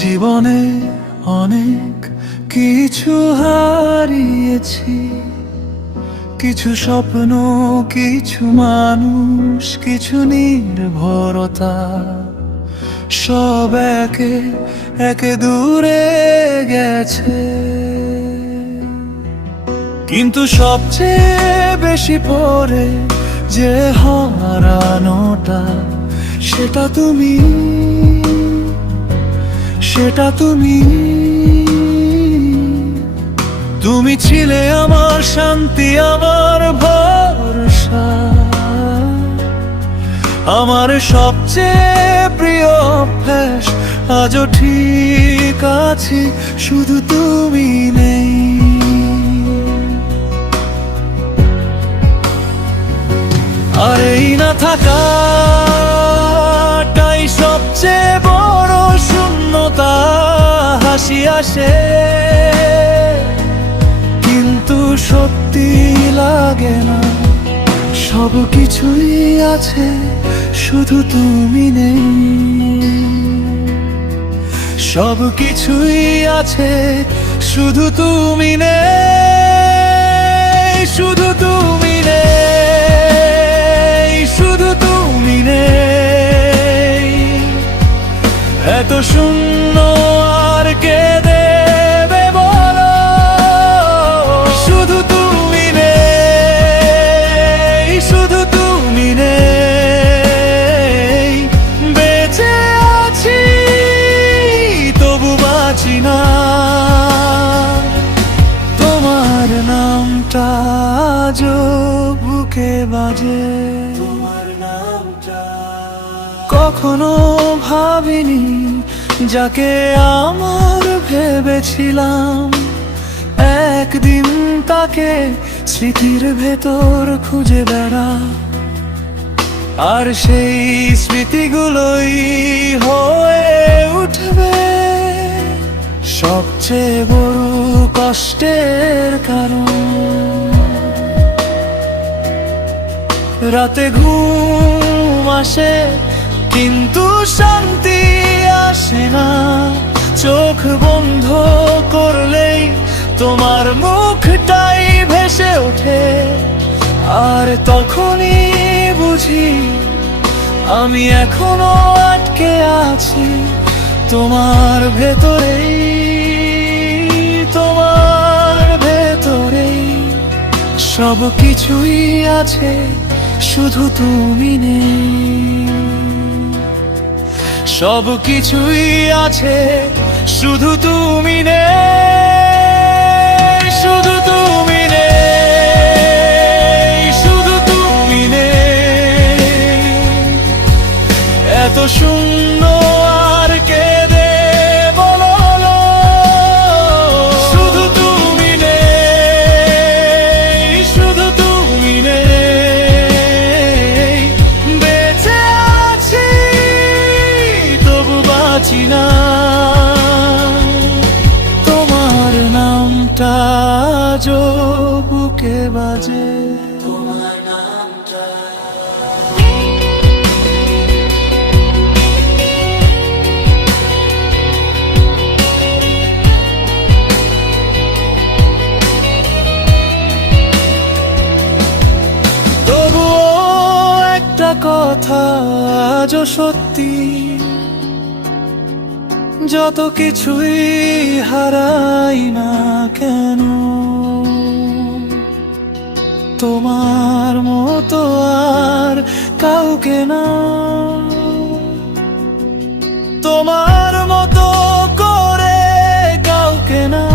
জীবনে অনেক কিছু হারিয়েছি, কিছু স্বপ্ন, কিছু মানুষ, কিছু নির্ভরতা, সব একে একে দূরে গেছে। কিন্তু সবচেয়ে বেশি পরে যে হারানোটা, সেটা তুমি, সেটা তুমি। তুমি ছিলে আমার শান্তি, আমার ভরসা, আমার সবচেয়ে প্রিয় অভ্যাস। আজও ঠিক আছি, শুধু তুমি নেই। আর এই না থাকাটাই সবচেয়ে বড় শূন্যতা। হাসি আসে কিন্তু সত্যি লাগে না, সব কিছুই আছে, শুধু তুমি নেই। সব কিছুই আছে, শুধু তুমি নেই। শুধু তুমি নেই, শুধু তুমি নেই। এত শূন্য আর কে দেবে বলো? শুধু তুমি নেই, শুধু তুমি নেই। বেঁচে আছি তবু বাঁচি না, তোমার নামটা আজও বুকে বাজে। তোমার নামটা কখনো ভাবিনি, যাকে আমার ভেবেছিলাম একদিন তাকে স্মৃতির ভেতর খুঁজে বেড়া। আর সেই স্মৃতিগুলোই হয়ে উঠবে সবচেয়ে বড় কষ্টের কারণ। রাতে ঘুম আসে কিন্তু শান্তি আসে না, চোখ বন্ধ করলেই তোমার মুখটাই ভেসে ওঠে। আর তখনই বুঝি আমি এখনো আটকে আছি তোমার ভেতরেই, তোমার ভেতরেই। সব কিছুই আছে, শুধু তুমি নেই। সব কিছুই আছে, শুধু তুমি নেই। শুধু তুমি নেই, শুধু তুমি নেই। এত শূন্য আর কে দেবে বলো? শুধু তুমি নেই, শুধু তুমি নেই। বেঁচে আছি তবু বাঁচি না, তোমার নামটা আজও বুকে বাজে। তোমার নামটা তবুও একটা কথা আজও সত্যি, যত কিছুই হারাই না কেন, তোমার মতো আর কাউকে না। তোমার মতো করে কাউকে না,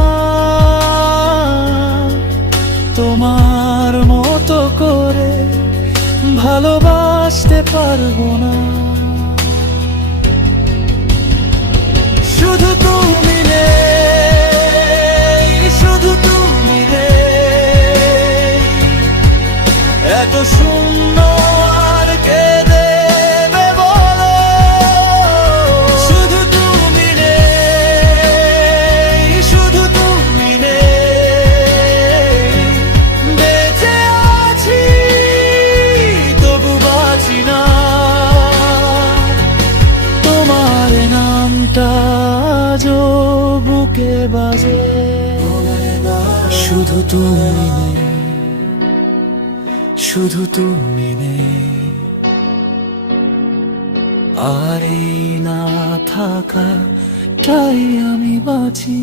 তোমার মতো করে ভালোবাসতে পারবো না। শুধু তুমি নেই, শুধু তুমি নেই। এত শূন্য আর কে দেবে বলো? শুধু তুমি নেই, শুধু তুমি নেই। বেঁচে আছি তবু বাঁচি না, বাজে শুধু তুমি নেই, শুধু তুমি নেই, আর এই না থাকাটাই আমি বাঁচি।